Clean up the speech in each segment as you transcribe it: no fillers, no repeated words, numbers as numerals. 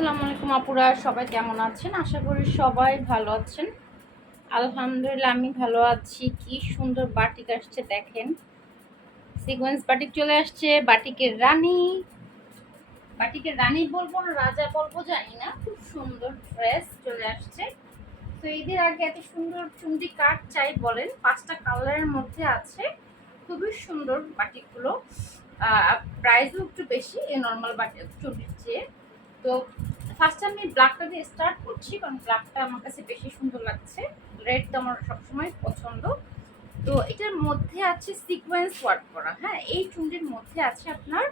আসসালামু আলাইকুম আপুরা, সবাই কেমন আছেন? আশা করি সবাই ভালো আছেন। আলহামদুলিল্লাহ আমি ভালো আছি। কি সুন্দর বাটিক আসছে দেখেন, সিকোয়েন্স বাটিক চলে আসছে। বাটিকের রানী বলবো না রাজা বলবো জানি না, খুব সুন্দর ড্রেস চলে আসছে। তো ঈদের আগে এত সুন্দর চুন্ডি কাট চাই বলেন, 5টা কালারের মধ্যে আছে। খুবই সুন্দর বাটিকগুলো। প্রাইসও একটু বেশি এই নর্মাল বাটিক চুন্ডির চেয়ে। তো ফার্স্ট আমি ব্ল্যাকটা দিয়ে স্টার্ট করছি, কারণ ব্ল্যাকটা আমার কাছে বেশি সুন্দর লাগছে। রেড তো আমার সবসময় পছন্দ। তো এটার মধ্যে আছে সিকোয়েন্স ওয়ার্ক করা। হ্যাঁ, এই চুন্ডির মধ্যে আছে আপনার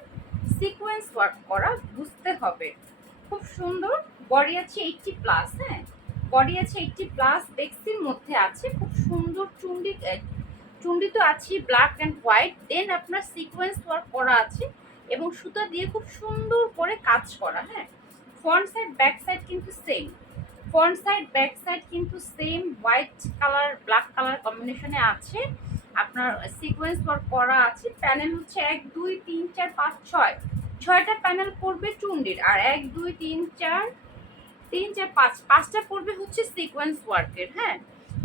সিকোয়েন্স ওয়ার্ক করা, বুঝতে হবে। খুব সুন্দর। বডি আছে 80+। হ্যাঁ, বডি আছে 80+। বেক্সির মধ্যে আছে খুব সুন্দর চুন্ডি। চুন্ডি তো আছে ব্ল্যাক অ্যান্ড হোয়াইট, দেন আপনার সিকোয়েন্স ওয়ার্ক করা আছে এবং সুতা দিয়ে খুব সুন্দর করে কাজ করা। হ্যাঁ, ফ্রন্ট সাইড ব্যাক সাইড কিন্তু same. Front side back side কিন্তু same white colour black colour কম্বিনেশনে আছে। আপনার সিকোয়েন্স ওয়ার্ক করা আছে। প্যানেল হচ্ছে 1 2 3 4 5 6, 6টা প্যানেল পড়বে চুন্ডির, আর 1 2 3 4 3 4 5, 5টা পড়বে হচ্ছে সিকোয়েন্স ওয়ার্কের। হ্যাঁ,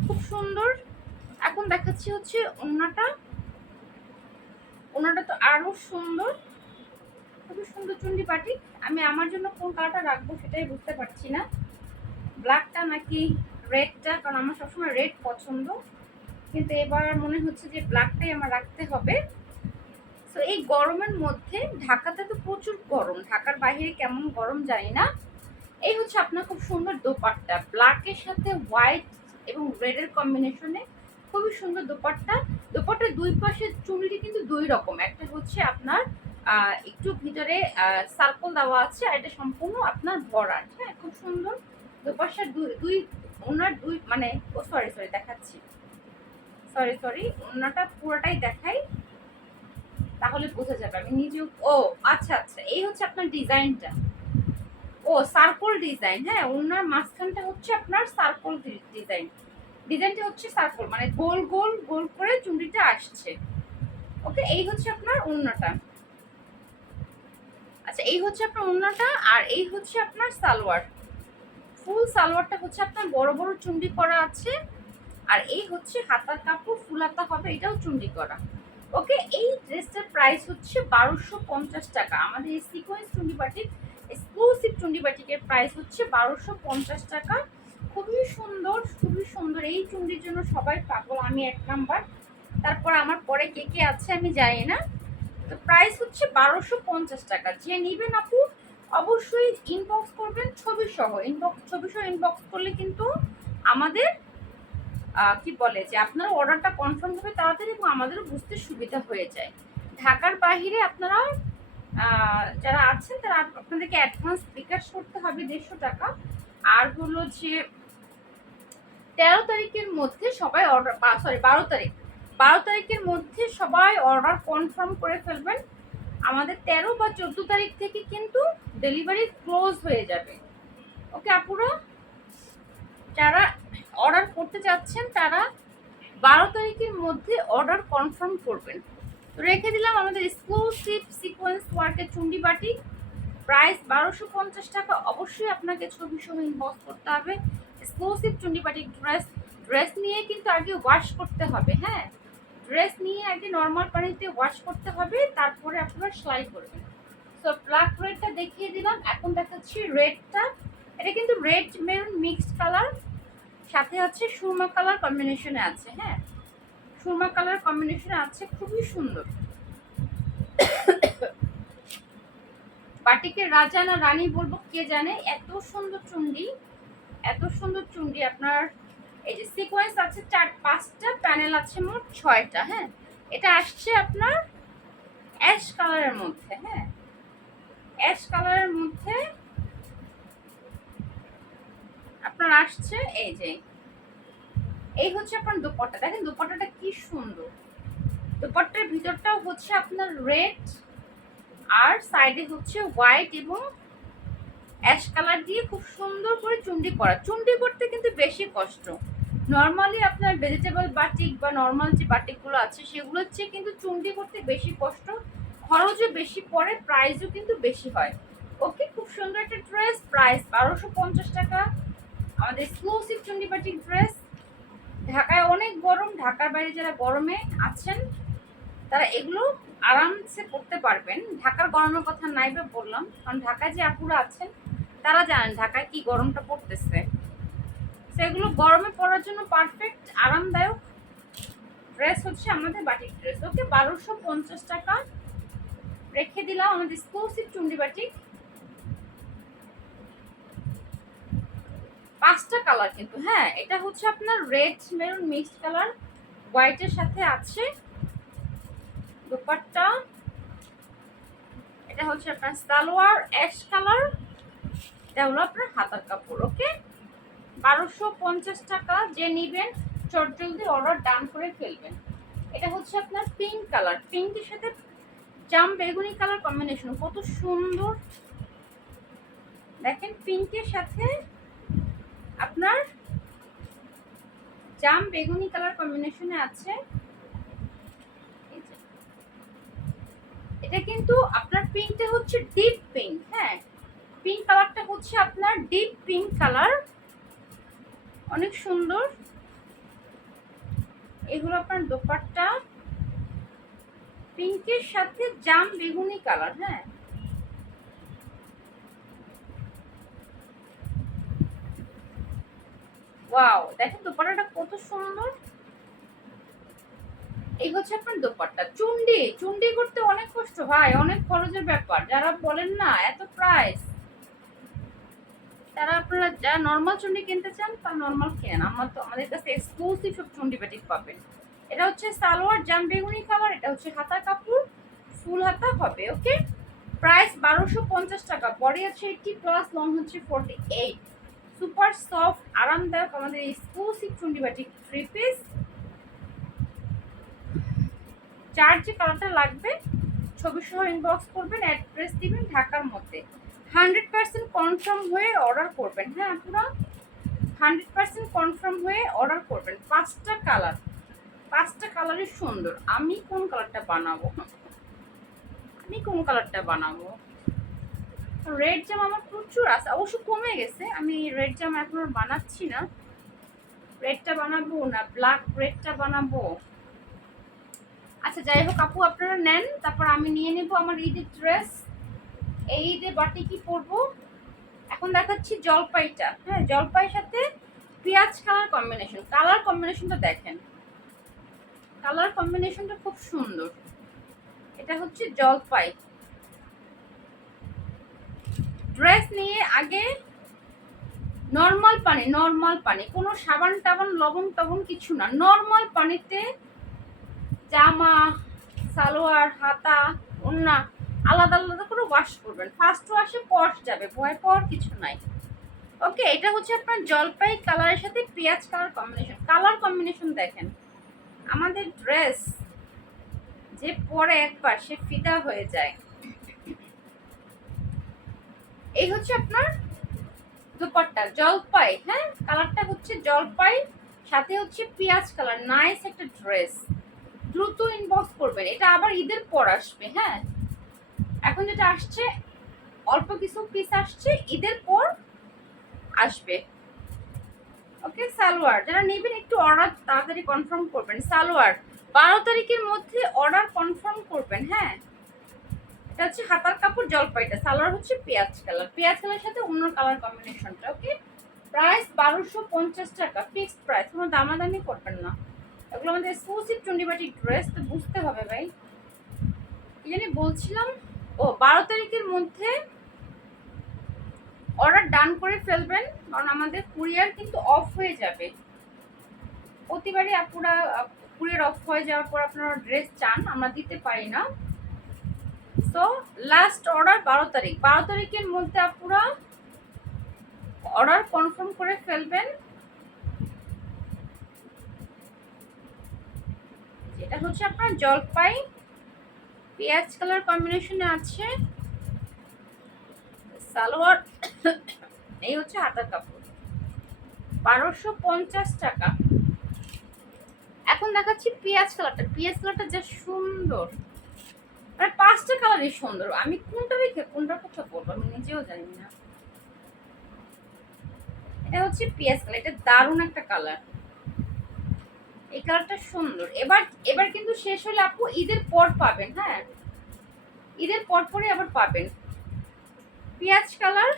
খুব সুন্দর। এখন দেখাচ্ছি হচ্ছে ওড়নাটা। ওড়নাটা তো আরো সুন্দর, খুবই সুন্দর চুন্ডি পাটি। আমি আমার জন্য কোন কালারটা রাখবো সেটাই বুঝতে পারছি না, ব্ল্যাকটা নাকি রেডটা, কারণ আমার সবসময় রেড পছন্দ, কিন্তু এবার মনে হচ্ছে যে ব্ল্যাকটাই আমার রাখতে হবে। তো এই গরমের মধ্যে, ঢাকাতে তো প্রচুর গরম, ঢাকার বাইরে কেমন গরম জানি না। এই হচ্ছে আপনার খুব সুন্দর দোপাট্টা, ব্ল্যাকের সাথে হোয়াইট এবং রেডের কম্বিনেশনে খুবই সুন্দর দোপাট্টা। দোপাট্টার দুই পাশে চুড়িটি কিন্তু দুই রকম, একটা হচ্ছে আপনার একটু ভিতরে সার্কল দেওয়া আছে, আর এটা সম্পূর্ণ আপনার ভরাট। হ্যাঁ, খুব সুন্দর। দুপাশে দুই ওনার দুই মানে সরি দেখাচ্ছি, সরি ওনাটা পুরোটাই দেখাই, তাহলে বোঝা যাবে। আমি নিজেও আচ্ছা, এই হচ্ছে আপনার ডিজাইনটা। Circle design. হ্যাঁ, ওনার মাঝখানটা হচ্ছে আপনার সার্কল ডিজাইন। ডিজাইনটা হচ্ছে সার্কল, মানে গোল গোল গোল করে চুড়িটা আসছে। ওকে, এই হচ্ছে আপনার ওড়নাটা। আচ্ছা, এই হচ্ছে আপনার ওড়নাটা, আর এই হচ্ছে আপনার সালোয়ার। ফুল সালোয়ারটা হচ্ছে আপনার বড় বড় চুন্ডি করা আছে, আর এই হচ্ছে হাতার কাপড়, ফুল হাতা হবে, এটাও চুন্ডি করা। ওকে, এই ড্রেসটার প্রাইস হচ্ছে 1250 টাকা। আমাদের এই sequence Chundi batik, exclusive Chundi বাটিকের প্রাইস হচ্ছে 1250 টাকা। খুবই সুন্দর, খুবই সুন্দর। এই চুন্ডির জন্য সবাই পাগল, আমি 1 নাম্বার। তারপর আমার পরে কে কে আছে আমি জানি না। তো প্রাইস হচ্ছে 1250 টাকা। যে নিবেন আপু অবশ্যই ইনবক্স করবেন ছবি সহ। ছবি সহ ইনবক্স করলে কিন্তু আমাদের কি বলে যে আপনার অর্ডারটা কনফার্ম হবে তাড়াতাড়ি, এবং আমাদেরও বুঝতে সুবিধা হয়ে যায়। ঢাকার বাইরে আপনারা যারা আছেন তারা আপনাদেরকে অ্যাডভান্স বিকাশ করতে হবে 150 টাকা। আর হলো যে 13 তারিখের মধ্যে সবাই অর্ডার, 12 তারিখের মধ্যে সবাই অর্ডার কনফার্ম করে ফেলবেন। আমাদের 13 বা 14 তারিখ থেকে কিন্তু ডেলিভারি ক্লোজ হয়ে যাবে। ওকে আপুরা, যারা অর্ডার করতে চাচ্ছেন তারা 12 তারিখের মধ্যে অর্ডার কনফার্ম করবেন। তো রেখে দিলাম আমাদের এক্সক্লুসিভ সিকোয়েন্স ওয়ার্কের চুন্ডি বাটি, প্রাইস 1250 টাকা। অবশ্যই আপনাকে ছবি সহ ইনবক্স করতে হবে। এক্সক্লুসিভ চুন্ডি বাটি ড্রেস নিয়ে কিন্তু আগে ওয়াশ করতে হবে। হ্যাঁ, ড্রেস নিয়ে আগে নর্মাল পানিতে ওয়াশ করতে হবে, তারপরে আপনারা সেলাই করবেন। তো ব্ল্যাক রেডটা দেখিয়ে দিলাম, এখন দেখাচ্ছি রেডটা। এটা কিন্তু রেড মেরুন মিক্সড কালার, সাথে হচ্ছে সুরমা কালার কম্বিনেশনে আছে। হ্যাঁ, সুরমা কালার কম্বিনেশনে আছে, খুবই সুন্দর। বাটিকের রাজা না রানী বলবো কে জানে, এত সুন্দর চুন্ডি, এত সুন্দর চুন্ডি। আপনার এই যে সিকোয়েন্স আছে 4-5টা, প্যানেল আছে মোট 6টা। হ্যাঁ, এটা আসছে আপনার অ্যাশ কালারের মধ্যে। হ্যাঁ, অ্যাশ কালারের মধ্যে আপনার আসছে। এই যে এই হচ্ছে আপনার দুপাট্টা, দেখেন দুপাট্টাটা কি সুন্দর। দুপাট্টার ভিতরটাও হচ্ছে আপনার রেড, আর সাইডে হচ্ছে হোয়াইট এবং অ্যাশ কালার দিয়ে খুব সুন্দর করে চুন্ডি করা। চুন্ডি করতে কিন্তু বেশি কষ্ট। নর্মালি আপনার ভেজিটেবল বাটিক বা নর্মাল যে বাটিকগুলো আছে সেগুলোর চেয়ে কিন্তু চুন্ডি করতে বেশি কষ্ট, খরচও বেশি পড়ে, প্রাইসও কিন্তু বেশি হয়। ওকে, খুব সুন্দর একটা ড্রেস, প্রাইস 1250 টাকা। আমাদের এক্সক্লুসিভ চুন্ডিবাটিক ড্রেস। ঢাকায় অনেক গরম, ঢাকার বাইরে যারা গরমে আছেন তারা এগুলো আরামসে পরতে পারবেন। ঢাকার গরমের কথা নাইবে বললাম, কারণ ঢাকায় যে আপুরা আছেন তারা জানেন ঢাকায় কি গরমটা পড়তেছে। সেগুলো গরমে পরার জন্য পারফেক্ট আরামদায়ক ড্রেস হচ্ছে আমাদের বাটিক ড্রেস। ওকে, 1250 টাকা রেখে দিলাম আমাদের এক্সক্লুসিভ চুন্ডি বাটিক। 5টা কালার কিন্তু, হ্যাঁ, এটা হচ্ছে আপনার রেড মেরুন মিক্সড কালার, হোয়াইটের সাথে আছে দুপাট্টা। এটা হচ্ছে আপনার সালোয়ার অ্যাশ কালার, এটা হলো আপনার হাতার কাপড়। ওকে, 1250 টাকা। যে নিবেন চটজলদি অর্ডার ডান করে ফেলবেন। এটা হচ্ছে আপনার পিঙ্ক কালার, পিঙ্কের সাথে জাম বেগুনি কালার কম্বিনেশন, কত সুন্দর দেখেন। পিঙ্কের সাথে আপনার জাম বেগুনি কালার কম্বিনেশনে আছে। এটা কিন্তু আপনার পিঙ্কটা হচ্ছে ডিপ পিঙ্ক, হ্যাঁ, পিঙ্ক কালারটা হচ্ছে আপনার ডিপ পিঙ্ক কালার, অনেক সুন্দর। এগুলো আপনার দোপাট্টা পিঙ্কের সাথে জাম বেগুনি কালার, হ্যাঁ, ওয়াও, দেখেন দোপাট্টাটা কত সুন্দর। এই হচ্ছে আপনার দোপাট্টা। চুন্ডি চুন্ডি করতে অনেক কষ্ট ভাই, অনেক খরচের ব্যাপার। যারা বলেন না এত প্রাইস, তারা আপনারা যারা নর্মাল চুন্ডি কিনতে চান তারা নর্মাল কেনেন। আমাদের কাছে এক্সক্লুসিভ সব চুন্ডি বাটিক পাবেন। এটা হচ্ছে সালোয়ার জাম বেগুনি কালার, এটা হচ্ছে হাতা কাপড়, ফুল হাতা হবে। ওকে, প্রাইস 1250 টাকা। বডি আছে 80+, লং হচ্ছে 48। সুপার সফট আরামদায়ক আমাদের এক্সক্লুসিভ চুন্ডি বাটিক 3 পিস। যার যে কালারটা লাগবে ছবি সহ ইনবক্স করবেন, অ্যাড্রেস দিবেন ঢাকার মধ্যে। 100% কনফার্ম হয়ে অর্ডার করবেন, হ্যাঁ পুরো 100% কনফার্ম হয়ে অর্ডার করবেন। 5টা কালার, 5টা কালারই সুন্দর। আমি কোন কালারটা বানাবো? রেড জাম আমার প্রচুর আছে, অবশ্য কমে গেছে। আমি রেড জাম এখন আর বানাচ্ছি না। রেডটা বানাবো না ব্ল্যাক রেডটা বানাবো? আচ্ছা যাই হোক আপু, আপনারা নেন, তারপর আমি নিয়ে নেব আমার ঈদের ড্রেস। এই ঈদে বাটি কি পরবো এখন দেখাচ্ছি। জলপাইটা, হ্যাঁ, জলপাইয়ের সাথে পেঁয়াজ কালার কম্বিনেশন। কালার কম্বিনেশনটা দেখেন, কালার কম্বিনেশনটা খুব সুন্দর। এটা হচ্ছে জলপাই। ড্রেস নিয়ে আগে নর্মাল পানি, কোনো সাবান টাবান লবণ টবণ কিছু না, নর্মাল পানিতে জামা সালোয়ার হাতা ওন্না আলাদা আলাদা করে ওয়াশ করবেন। ফার্স্ট ওয়াশে পশ যাবে, ভয় পাওয়ার কিছু নাই। ওকে, এটা হচ্ছে আপনার জলপাই কালারের সাথে পেঁয়াজ কালার কম্বিনেশন। কালার কম্বিনেশন দেখেন, আমাদের ড্রেস যে পরে একবার সে ফিদা হয়ে যায়। এই হচ্ছে আপনার দুপাট্টা জলপাই, হ্যাঁ, কালারটা হচ্ছে জলপাই, সাথে হচ্ছে পেঁয়াজ কালার। নাইস একটা ড্রেস, দ্রুত ইনবক্স করবেন। এটা আবার ঈদের পর আসবে, হ্যাঁ, এখন যেটা আসছে অল্প কিছু পিস আসছে, ঈদের পর আসবে। ওকে, সালোয়ার যারা নেবেন একটু অর্ডার তাড়াতাড়ি কনফার্ম করবেন। সালোয়ার 12 তারিখের মধ্যে অর্ডার কনফার্ম করবেন, হ্যাঁ। এটা হচ্ছে হাতার কাপড় জলপাইটা, সালোয়ার হচ্ছে পেঁয়াজ কালার, পেঁয়াজ কালারের সাথে অন্য কালার কম্বিনেশনটা। ওকে, প্রাইস 1250 টাকা, ফিক্সড প্রাইস, কোনো দামাদামি করবেন না। এগুলো আমাদের এক্সক্লুসিভ চন্ডিবাটি ড্রেস, তো বুঝতে হবে ভাই। কি জানি বলছিলাম, ও 12 তারিখের মধ্যে অর্ডার ডান করে ফেলবেন, কারণ আমাদের কুরিয়ার কিন্তু অফ হয়ে যাবে। প্রতিবারই আপুরা কুরিয়ার অফ হয়ে যাওয়ার পর আপনারা ড্রেস চান, আমরা দিতে পারি না। সো লাস্ট অর্ডার 12 তারিখ, 12 তারিখের মধ্যে আপুরা অর্ডার কনফার্ম করে ফেলবেন। এটা হচ্ছে আপনার জলপাই পেঁয়াজ কালার কম্বিনেশনে আছে সালোয়ার। এই হচ্ছে হাতার কাপড়, 1250 টাকা। এখন দেখাচ্ছি পেঁয়াজ কালারটা, পেঁয়াজ কালারটা যা সুন্দর, মানে 5টা কালারই সুন্দর, আমি কোনটা রেখে কোনটার কথা বলবো আমি নিজেও জানি না। এটা হচ্ছে পিয়াজ কালার, এটা দারুণ একটা কালার, এই কালারটা সুন্দর। এবার এবার কিন্তু শেষ হলে আপু ঈদের পর পাবেন, হ্যাঁ ঈদের পর পরে আবার পাবেন। পেঁয়াজ কালার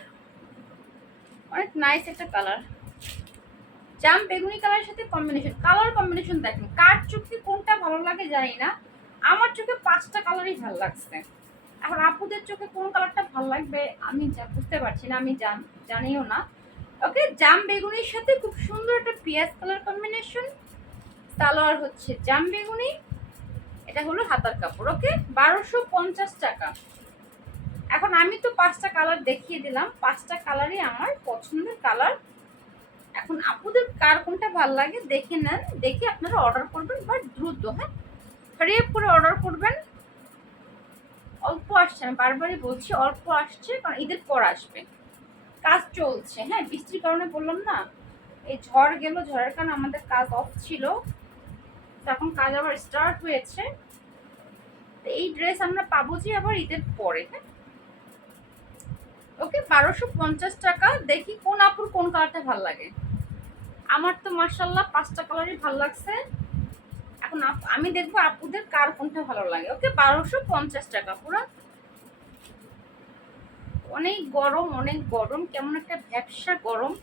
অনেক নাইস একটা কালার, জাম বেগুনি কালারের সাথে কম্বিনেশন, কালার কম্বিনেশন দেখেন কার চোখে কোনটা ভালো লাগে জানি না, আমার চোখে 5টা কালারই ভালো লাগছে। এখন আপুদের চোখে কোন কালারটা ভালো লাগবে আমি বুঝতে পারছি না, আমি জানিও না। ওকে, জাম বেগুনির সাথে খুব সুন্দর একটা পেঁয়াজ কালার কম্বিনেশন, সালোয়ার হচ্ছে জাম বেগুনি, এটা হলো হাতার কাপড়। ওকে, 1250 টাকা। এখন আমি তো 5টা কালার দেখিয়ে দিলাম, 5টা কালারই আমার পছন্দের কালার। এখন আপুদের কার কোনটা ভালো লাগে দেখে নেন, দেখে আপনারা অর্ডার করবেন, বাট দ্রুত, হ্যাঁ হারিয়ে করে অর্ডার করবেন। অল্প আসছে, আমি বারবারই বলছি অল্প আসছে, কারণ ঈদের পর আসবে, কাজ চলছে। হ্যাঁ বৃষ্টির কারণে বললাম না, এই ঝড় গেল, ঝড়ের কারণে আমাদের কাজ অফ ছিল, এখন কাজ আবার স্টার্ট হয়েছে। এই ড্রেস আমরা পাবো যে আবার ঈদের পরে। হ্যাঁ ওকে, 1250 টাকা। দেখি কোন আপুর কোন কালারটা ভালো লাগে, আমার তো মার্শাল্লাহ 5টা কালারই ভালো লাগছে। এখন আমি দেখবো আপুদের কার কোনটা ভালো লাগে। ওকে, 1250 টাকা পুরো। অনেক গরম, অনেক গরম, কেমন একটা ভ্যাপসা গরম।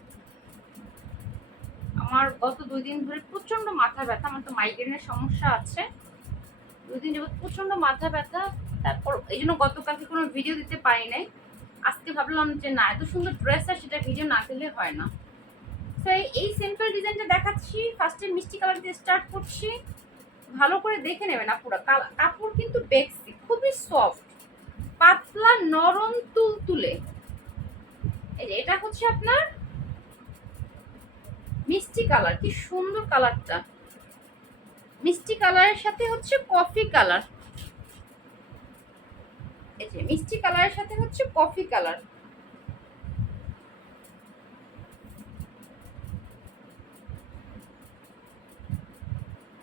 আমার গত 2 দিন ধরে প্রচন্ড মাথা ব্যথা, আমার তো মাইগ্রেনের সমস্যা আছে, 2 দিন যাবত প্রচন্ড মাথা ব্যথা। তারপর এই জন্য গতকালকে কোনো ভিডিও দিতে পারি নাই, আজকে ভাবলাম যে না এত সুন্দর ড্রেস আর সেটা ভিডিও না দিলে হয় না। তো এই সিম্পল ডিজাইনটা দেখাচ্ছি, ফার্স্টে মিষ্টি কালার দিয়ে স্টার্ট করছি, ভালো করে দেখে নেবেন আপুরা। কাপড় কিন্তু বেক্সি, খুবই সফট, পাতলা নরম তুলতুলে। এই যে এটা হচ্ছে আপনার মিষ্টি কালার, কি সুন্দর কালারটা, মিষ্টি কালারের সাথে হচ্ছে কফি কালার। এই যে মিষ্টি কালারের সাথে হচ্ছে কফি কালার।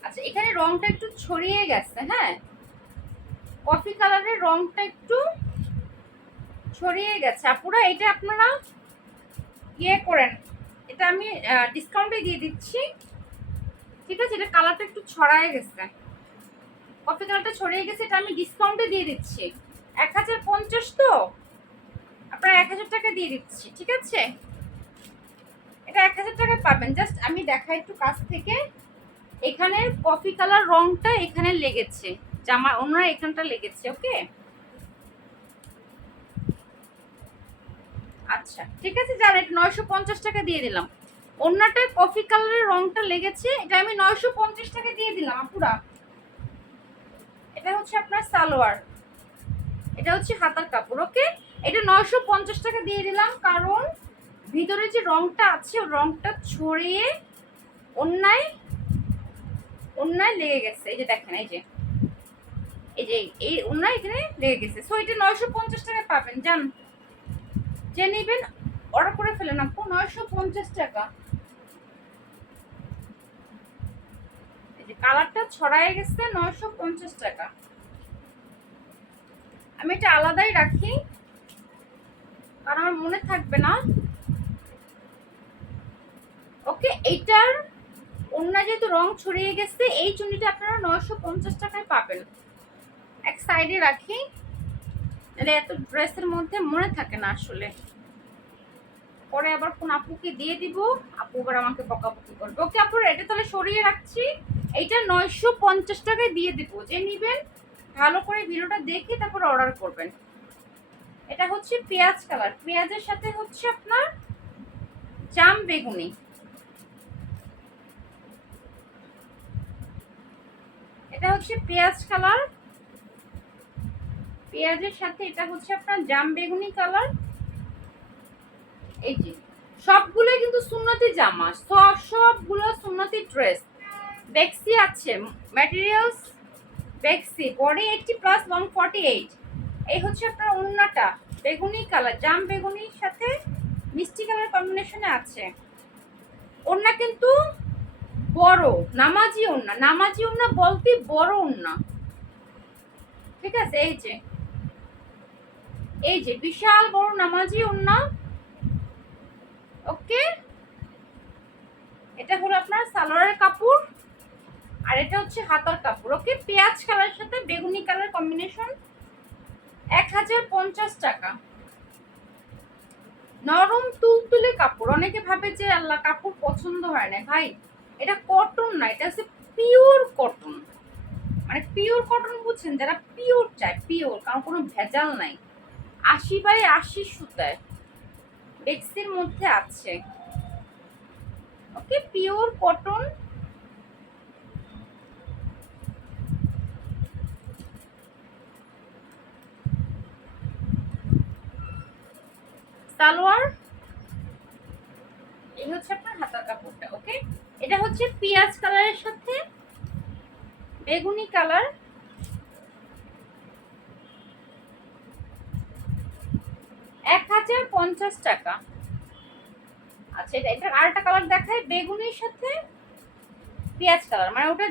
আচ্ছা এখানে রংটা একটু ছড়িয়ে গেছে, হ্যাঁ কফি কালারের রংটা একটু ছড়িয়ে গেছে আপুরা, এটা আপনারা ইয়ে করেন, এটা আমি ডিসকাউন্টে দিয়ে দিচ্ছি, ঠিক আছে। এটা কালারটা একটু ছড়ায় গেছে, কফি কালারটা ছড়িয়ে গেছে, এটা আমি ডিসকাউন্টে দিয়ে দিচ্ছি। 1050 তো আপনারা 1000 টাকা দিয়ে দিচ্ছি, ঠিক আছে। এটা 1000 টাকায় পাবেন। জাস্ট আমি দেখাই একটু কাছ থেকে, এখানে কফি কালার রংটা এখানে লেগেছে, জামা ওনার এখানটা লেগেছে। ওকে আচ্ছা ঠিক আছে, যান এটা 950 টাকা দিয়ে দিলাম। অন্যটায় কফি কালারের রংটা লেগেছে, এটা আমি 950 টাকা দিয়ে দিলাম আপুরা। এটা হচ্ছে আপনার সালোয়ার, এটা হচ্ছে হাতার কাপড়। ওকে, এটা 950 টাকা দিয়ে দিলাম, কারণ ভিতরে যে রংটা আছে ওই রংটা ছড়িয়ে অন্যায় অন্যায় লেগে গেছে। এই যে দেখেন, এই যে এই অন্যায় এখানে লেগে গেছে। সো এটা 950 টাকায় পাবেন, জান যে নেবেন অর্ডার করে ফেলেন আপু, 950 টাকা। এই যে কালারটা ছড়ায় গেছে, 950 টাকা। আমি এটা আলাদাই রাখি, কারণ আমার মনে থাকবে না। ওকে, এইটার অন্য যেহেতু রং ছড়িয়ে গেছে, এই চুনিটা আপনারা 950 টাকায় পাবেন। এক সাইডে রাখি, এত ড্রেসের মধ্যে মনে থাকে না আসলে, পরে আবার কোন আপুকে দিয়ে দিব, আপু আবার আমাকে বকাবকি করবে। ওকে আপু, এটা তাহলে সরিয়ে রাখছি, এইটা 950 টাকায় দিয়ে দিব। যে নিবেন ভালো করে ভিডিওটা দেখে তারপর অর্ডার করবেন। এটা হচ্ছে পেঁয়াজ কালার, পেঁয়াজের সাথে হচ্ছে আপনার জাম বেগুনি। এটা হচ্ছে পেঁয়াজ কালার, পেঁয়াজের সাথে এটা হচ্ছে আপনার জাম বেগুনি কালার। এই যে সবগুলো কিন্তু সুন্নতি জামা, সবগুলো সুন্নতি ড্রেস। বেক্সি আছে, ম্যাটেরিয়ালস বেক্সি, বডি 80+ 148। এই হচ্ছে আপনার ওড়নাটা বেগুনি কালার, জাম বেগুনির সাথে মিষ্টি কালার কম্বিনেশনে আছে। ওড়না কিন্তু বড়, নামাজি ওড়না, নামাজি ওড়না বলতে বড় ওড়না। ঠিক আছে, এই যে বিশাল বড় নামাজি ওড়না। ওকে, এটা হলো আপনার সালোয়ারের কাপড়, আর এটা হচ্ছে হাতার কাপড়। ওকে, পেঁয়াজ কালারের সাথে বেগুনি কালার কম্বিনেশন, 1050 টাকা। নরম তুলতুলে কাপড়। অনেকে ভাবে যে আল্লাহ কাপড় পছন্দ হয় না, ভাই এটা কটন না, এটা হচ্ছে পিওর কটন। মানে পিওর কটন বুঝছেন, যারা পিওর চায়, পিওর, কারণ কোনো ভেজাল নাই। 80/80 সুতায় বেক্সির মধ্যে আছে। ওকে, পিওর কটন। সালোয়ার, এই হচ্ছে আপনার হাতার কাপড়টা। ওকে, এটা হচ্ছে পেঁয়াজ কালারের সাথে বেগুনি কালার, 1050 টাকা। আচ্ছা, এটার আরেকটা কালার দেখায়, বেগুনির সাথে পেঁয়াজ কালার, মানে ওটা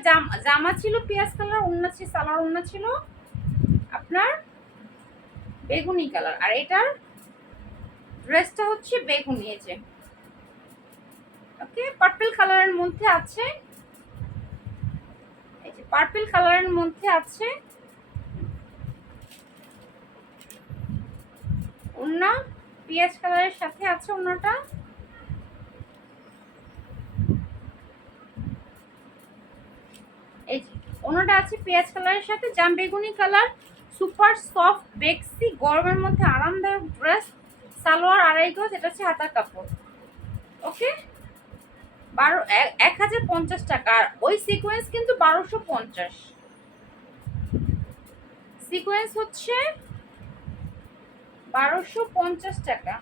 জামা ছিল পেঁয়াজ কালার, ওড়না ছিল, সালোয়ার ওড়না ছিল আপনার বেগুনি কালার, আর এটার ড্রেসটা হচ্ছে বেগুনি। এই যে ওকে, পার্পল কালারের মধ্যে আছে, এই যে পার্পল কালারের মধ্যে আছে ওড়না, পেঁয়াজ কালারের সাথে আছে ওড়নাটা। এই যে ওড়নাটা আছে পেঁয়াজ কালারের সাথে জাম বেগুনি কালার, সুপার সফট বেক্সি, গরমের মধ্যে আরামদায়ক ড্রেস। সালোয়ার 2.5 গজ, এটা হচ্ছে হাতার কাপড়। ওকে, 1050 টাকা। আর ওই সিকোয়েন্স কিন্তু 1250, সিকোয়েন্স হচ্ছে 1250 টাকা।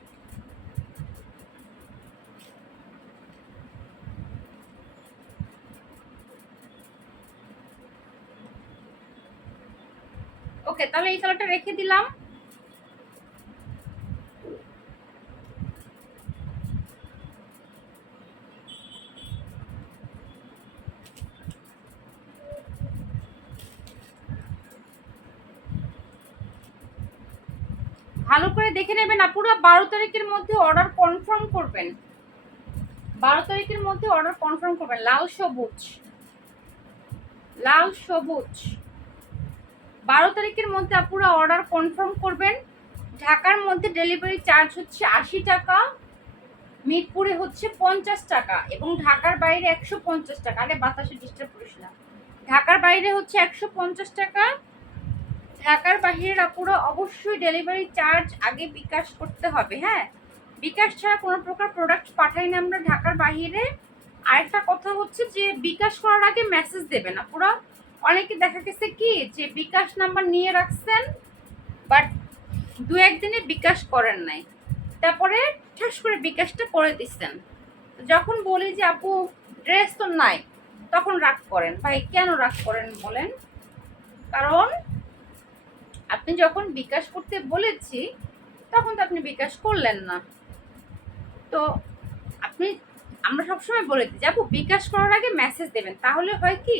ওকে, তাহলে এই কালারটা রেখে দিলাম। ভালো করে দেখে নেবেন আপুরা, 12 তারিখের মধ্যে অর্ডার কনফার্ম করবেন, 12 তারিখের মধ্যে অর্ডার কনফার্ম করবেন। লাল সবুজ, লাল সবুজ, 12 তারিখের মধ্যে আপুরা অর্ডার কনফার্ম করবেন। ঢাকার মধ্যে ডেলিভারি চার্জ হচ্ছে 80 টাকা, মিরপুরে হচ্ছে 50 টাকা, এবং ঢাকার বাইরে 150 টাকা। আরে বাতাসে ডিস্টার্ব করিস না। ঢাকার বাইরে হচ্ছে 150 টাকা। ঢাকার বাহিরের আপুরা অবশ্যই ডেলিভারি চার্জ আগে বিকাশ করতে হবে। হ্যাঁ, বিকাশ ছাড়া কোনো প্রকার প্রোডাক্ট পাঠাই না আমরা ঢাকার বাহিরে। আরেকটা কথা হচ্ছে যে বিকাশ করার আগে মেসেজ দেবেন আপুরা। অনেকে দেখা গেছে কি যে বিকাশ নাম্বার নিয়ে রাখছেন, বাট 2-1 দিনে বিকাশ করেন নাই, তারপরে ঠাস করে বিকাশটা করে দিচ্ছেন। যখন বলি যে আপু ড্রেস তো নাই, তখন রাগ করেন। ভাই কেন রাগ করেন বলেন? কারণ আপনি যখন বিকাশ করতে বলেছি তখন তো আপনি বিকাশ করলেন না। তো আমরা সবসময় বলে দিই যে আপু বিকাশ করার আগে মেসেজ দেবেন, তাহলে হয় কি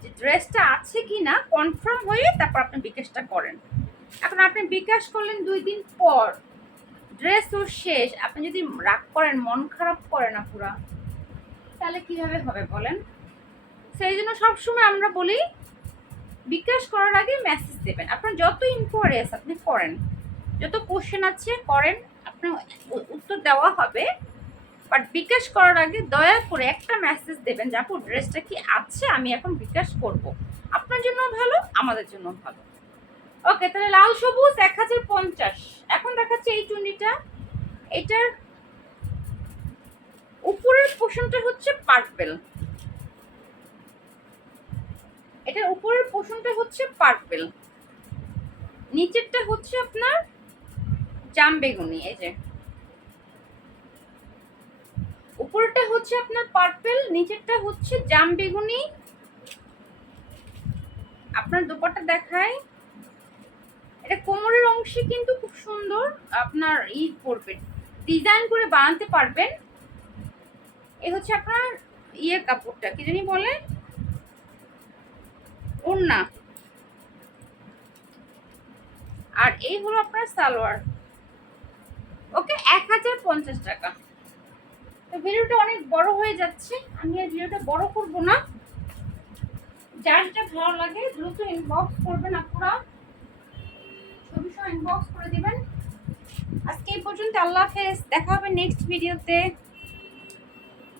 যে ড্রেসটা আছে কি না কনফার্ম হয়ে তারপর আপনি বিকাশটা করেন। এখন আপনি বিকাশ করলেন 2 দিন পর, ড্রেস তো শেষ, আপনি যদি রাগ করেন, মন খারাপ করেন না পুরা, তাহলে কিভাবে হবে বলেন? সেই জন্য সবসময় আমরা বলি বিকাশ করার আগে মেসেজ দেবেন। আপনার যত ইনকোয়ারি আছে আপনি করেন, যত কোশ্চেন আছে করেন, আপনার উত্তর দেওয়া হবে। বাট বিকাশ করার আগে দয়া করে একটা মেসেজ দেবেন যে আপু ড্রেসটা কি আছে, আমি এখন বিকাশ করব। আপনার জন্য ভালো, আমাদের জন্য ভালো। ওকে, তাহলে লাল সবুজ 1050। এখন দেখাচ্ছে এই চুন্নিটা, এটার উপরের পোর্শনটা হচ্ছে পার্পল, এটার উপরের পোর্শনটা হচ্ছে পার্পল, নিচেরটা হচ্ছে আপনার জাম বেগুনি। এই যে উপরেরটা হচ্ছে আপনার পার্পল, নিচেরটা হচ্ছে জাম বেগুনি। আপনার দোপাট্টা দেখায়, এটা কোমরের অংশে কিন্তু খুব সুন্দর আপনার পড়বে, ডিজাইন করে বানাতে পারবেন। এই হচ্ছে আপনার কাপড়টা কি জানি বলে, ওড়না, আর এই হলো আপনার সালোয়ার। ওকে, 1050 টাকা। তো ভিডিওটা অনেক বড় হয়ে যাচ্ছে, আমি আর ভিডিওটা বড় করব না। যার যেটা ভালো লাগে দ্রুত ইনবক্স করবেন, আপনারা ছবি সহ ইনবক্স করে দিবেন। আজকে এই পর্যন্ত, আল্লাহ হাফেজ, দেখা হবে নেক্সট ভিডিওতে।